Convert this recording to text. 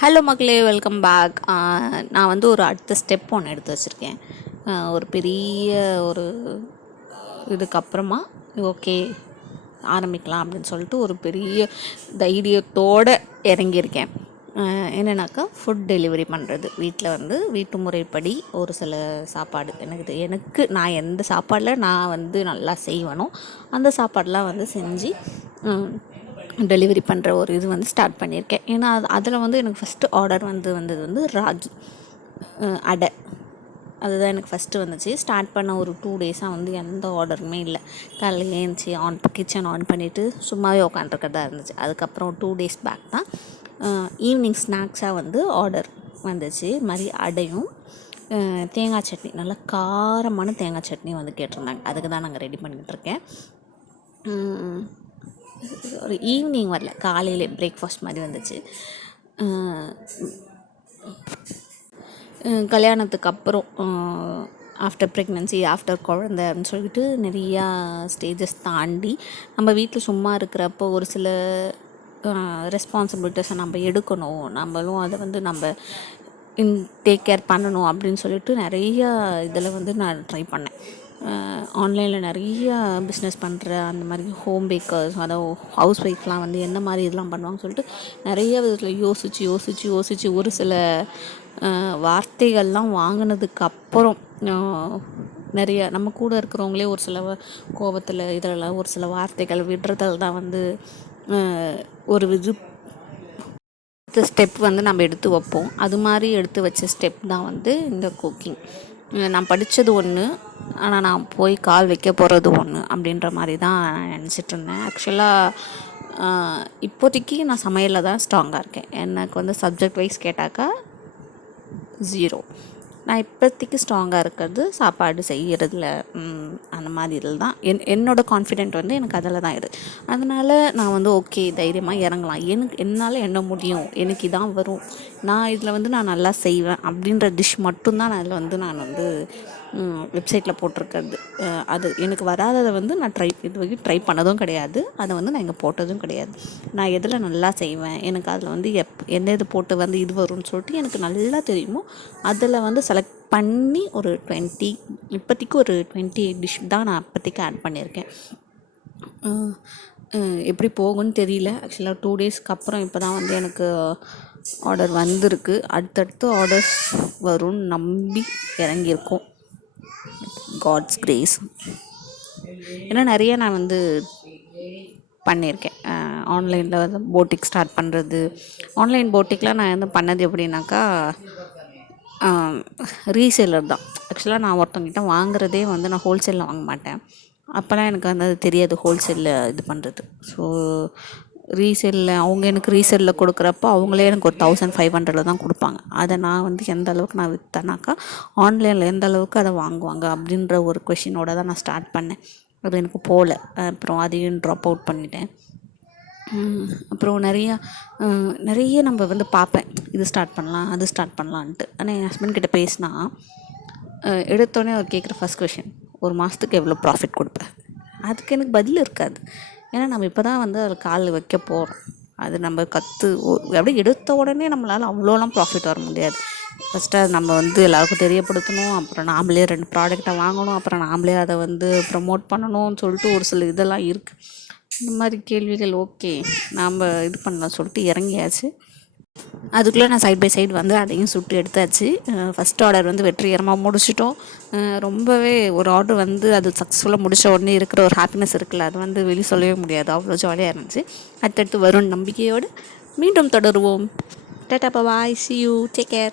Hello மக்களே, welcome back. நான் வந்து ஒரு அடுத்த ஸ்டெப் ஒன்று எடுத்து வச்சுருக்கேன். ஒரு பெரிய ஒரு இதுக்கப்புறமா ஓகே ஆரம்பிக்கலாம் அப்படின்னு சொல்லிட்டு ஒரு பெரிய தைரியத்தோடு இறங்கியிருக்கேன். என்னென்னாக்கா ஃபுட் டெலிவரி பண்ணுறது. வீட்டில் வந்து வீட்டு முறைப்படி ஒரு சில சாப்பாடு எனக்கு நான் எந்த சாப்பாடில் நான் வந்து நல்லா செய்வேனோ அந்த சாப்பாடெலாம் வந்து செஞ்சு டெலிவரி பண்ணுற ஒரு இது வந்து ஸ்டார்ட் பண்ணியிருக்கேன். ஏன்னா அதில் வந்து எனக்கு ஃபஸ்ட்டு ஆர்டர் வந்தது வந்து ராகி அடை. அதுதான் எனக்கு ஃபஸ்ட்டு வந்துச்சு. ஸ்டார்ட் பண்ண ஒரு 2 டேஸாக வந்து எந்த ஆர்டருமே இல்லை. காலையில் ஏந்திச்சி கிச்சன் ஆன் பண்ணிவிட்டு சும்மாவே உட்காண்ட்ருக்கிறதா இருந்துச்சு. அதுக்கப்புறம் 2 டேஸ் பேக் தான் ஈவினிங் ஸ்நாக்ஸாக வந்து ஆர்டர் வந்துச்சு. இது மாதிரி அடையும் தேங்காய் சட்னி, நல்லா காரமான தேங்காய் சட்னி வந்து கேட்டிருந்தாங்க. அதுக்கு தான் நாங்கள் ரெடி பண்ணிகிட்ருக்கேன். ஒரு ஈவினிங் வரல, காலையிலே பிரேக்ஃபாஸ்ட் மாதிரி வந்துச்சு. கல்யாணத்துக்கு அப்புறம் ஆஃப்டர் ப்ரெக்னன்சி, ஆஃப்டர் குழந்த அப்படின்னு சொல்லிட்டு நிறையா ஸ்டேஜஸ் தாண்டி நம்ம வீட்டில் சும்மா இருக்கிறப்போ ஒரு சில ரெஸ்பான்சிபிலிட்டிஸை நம்ம எடுக்கணும், நம்மளும் அதை வந்து நம்ம டேக் கேர் பண்ணணும் அப்படின்னு சொல்லிட்டு நிறையா இதில் வந்து நான் ட்ரை பண்ணேன். ஆன்லைனில் நிறையா பிஸ்னஸ் பண்ணுற அந்த மாதிரி ஹோம் பேக்கர்ஸ், அதாவது ஹவுஸ் ஒய்ஃப்லாம் வந்து எந்த மாதிரி இதெல்லாம் பண்ணுவாங்கன்னு சொல்லிட்டு நிறைய விதத்தில் யோசித்து ஒரு சில வார்த்தைகள்லாம் வாங்கினதுக்கப்புறம் நிறைய நம்ம கூட இருக்கிறவங்களே ஒரு சில கோபத்தில் இதெல்லாம் ஒரு சில வார்த்தைகள் விடுறதால் தான் வந்து ஒரு ஸ்டெப் வந்து நம்ம எடுத்து வைப்போம். அது மாதிரி எடுத்து வச்ச ஸ்டெப் தான் வந்து இந்த குக்கிங். நான் படித்தது ஒன்று, ஆனால் நான் போய் கால் வைக்க போகிறது ஒன்று அப்படின்ற மாதிரி தான் நான் நினச்சிட்ருந்தேன். ஆக்சுவலாக இப்போதைக்கு நான் சமையலில் தான் ஸ்ட்ராங்காக இருக்கேன். எனக்கு வந்து சப்ஜெக்ட் வைஸ் கேட்டாக்கா 0. நான் இப்போதைக்கு ஸ்ட்ராங்காக இருக்கிறது சாப்பாடு செய்கிறதுல, அந்த மாதிரி இதில் தான் என்னோடய கான்ஃபிடென்ட் வந்து எனக்கு அதில் தான் இருக்குது. அதனால் நான் வந்து ஓகே தைரியமாக இறங்கலாம், என்னால் என்ன முடியும், எனக்கு இதான் வரும், நான் இதில் வந்து நான் நல்லா செய்வேன் அப்படின்ற டிஷ் மட்டும்தான் நான் அதில் வந்து நான் வந்து வெப்சைட்டில் போட்டிருக்கிறது. அது எனக்கு வராததை வந்து நான் இது வரைக்கும் ட்ரை பண்ணதும் கிடையாது. அதை வந்து நான் இங்கே போட்டதும் கிடையாது. நான் எதில் நல்லா செய்வேன், எனக்கு அதில் வந்து எந்த இது போட்டு வந்து இது வரும்னு சொல்லிட்டு எனக்கு நல்லா தெரியுமோ அதில் வந்து செலக்ட் பண்ணி ஒரு 20, இப்போதைக்கு ஒரு 28 டிஷ் தான் நான் இப்போதைக்கு ஆட் பண்ணியிருக்கேன். எப்படி போகும்னு தெரியல. ஆக்சுவலாக 2 டேஸ்க்கு அப்புறம் இப்போ தான் வந்து எனக்கு ஆர்டர் வந்திருக்கு. அடுத்தடுத்து ஆர்டர்ஸ் வரும்னு நம்பி இறங்கியிருக்கோம். God's grace. ஏன்னா நிறைய நான் வந்து பண்ணியிருக்கேன். ஆன்லைனில் வந்து போட்டிக் ஸ்டார்ட் பண்ணுறது. ஆன்லைன் போட்டிக்கில் நான் வந்து பண்ணது எப்படின்னாக்கா ரீசேலர் தான். ஆக்சுவலாக நான் ஒருத்தவங்கிட்ட வாங்குறதே வந்து நான் ஹோல்சேலில் வாங்க மாட்டேன். அப்போலாம் எனக்கு வந்து அது தெரியாது ஹோல்சேலில் இது பண்ணுறது. ஸோ ரீசேலில் அவங்க எனக்கு ரீசேலில் கொடுக்குறப்போ அவங்களே எனக்கு ஒரு 1500 தான் கொடுப்பாங்க. அதை நான் வந்து எந்த அளவுக்கு நான் விற்றேனாக்கா ஆன்லைனில் எந்த அளவுக்கு அதை வாங்குவாங்க அப்படின்ற ஒரு கொஷினோட தான் நான் ஸ்டார்ட் பண்ணேன். அது எனக்கு போகல. அப்புறம் அதையும் ட்ராப் அவுட் பண்ணிட்டேன். அப்புறம் நிறைய நம்ம வந்து பார்ப்பேன், இது ஸ்டார்ட் பண்ணலாம் அது ஸ்டார்ட் பண்ணலான்ட்டு. ஆனால் என் ஹஸ்பண்ட் கிட்டே பேசினா எடுத்தோடனே அவர் கேட்குற ஃபஸ்ட் கொஷின், 1 மாதத்துக்கு எவ்வளோ ப்ராஃபிட் கொடுப்பேன்? அதுக்கு எனக்கு பதில் இருக்காது. ஏன்னா நம்ம இப்போ தான் வந்து அதில் கால் வைக்க போகிறோம். அது நம்ம அப்படியே எடுத்த உடனே நம்மளால் அவ்வளோலாம் ப்ராஃபிட் வர முடியாது. ஃபஸ்ட்டு அது நம்ம வந்து எல்லாருக்கும் தெரியப்படுத்தணும், அப்புறம் நாம்ளே 2 ப்ராடக்டை வாங்கணும், அப்புறம் நாம்ளே அதை வந்து ப்ரமோட் பண்ணணும்னு சொல்லிட்டு ஒரு சில இதெல்லாம் இருக்குது. இந்த மாதிரி கேள்விகள் ஓகே நாம் இது பண்ணலாம் சொல்லிட்டு இறங்கியாச்சு. அதுக்குள்ளே நான் சைட் பை சைடு வந்து அதையும் சுட்டு எடுத்தாச்சு. ஃபஸ்ட் ஆர்டர் வந்து வெற்றிகரமாக முடிச்சிட்டோம். ரொம்பவே ஒரு ஆர்டர் வந்து அது சக்ஸஸ்ஃபுல்லாக முடித்த உடனே இருக்கிற ஒரு ஹாப்பினஸ் இருக்குல்ல, அது வந்து வெளியே சொல்லவே முடியாது. அவ்வளோ ஜாலியாக இருந்துச்சு. அடுத்தடுத்து வரும் நம்பிக்கையோடு மீண்டும் தொடருவோம். டாடா பாய், see you, take care.